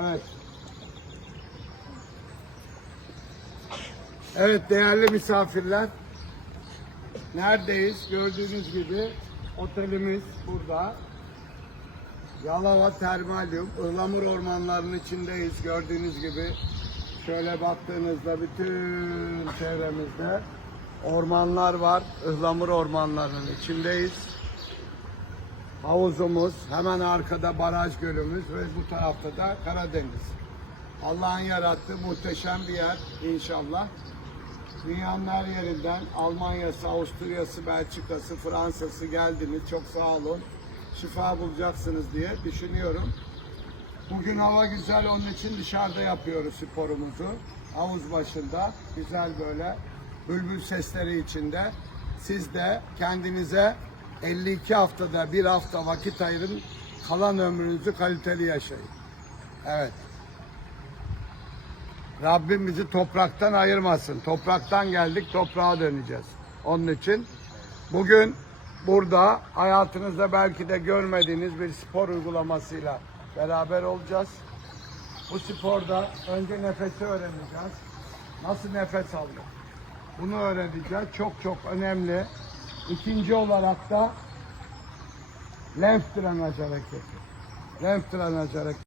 Evet. Evet değerli misafirler. Neredeyiz? Gördüğünüz gibi otelimiz burada. Yalova Termalyum, Ihlamur ormanlarının içindeyiz. Gördüğünüz gibi şöyle baktığınızda bütün çevremizde ormanlar var. Ihlamur ormanlarının içindeyiz. Havuzumuz, hemen arkada baraj gölümüz ve bu tarafta da Karadeniz. Allah'ın yarattığı muhteşem bir yer inşallah. Dünyanın her yerinden Almanya'sı, Avusturya'sı, Belçika'sı, Fransa'sı geldiniz. Çok sağ olun. Şifa bulacaksınız diye düşünüyorum. Bugün hava güzel onun için dışarıda yapıyoruz sporumuzu. Havuz başında güzel böyle bülbül sesleri içinde. Siz de kendinize 52 haftada bir hafta vakit ayırın. Kalan ömrünüzü kaliteli yaşayın. Evet. Rabbim bizi topraktan ayırmasın. Topraktan geldik, toprağa döneceğiz. Onun için bugün burada hayatınızda belki de görmediğiniz bir spor uygulamasıyla beraber olacağız. Bu sporda önce nefesi öğreneceğiz. Nasıl nefes almak? Bunu öğreneceğiz. Çok çok önemli. İkinci olarak da lenf drenaj hareketi. Lenf drenaj hareketi.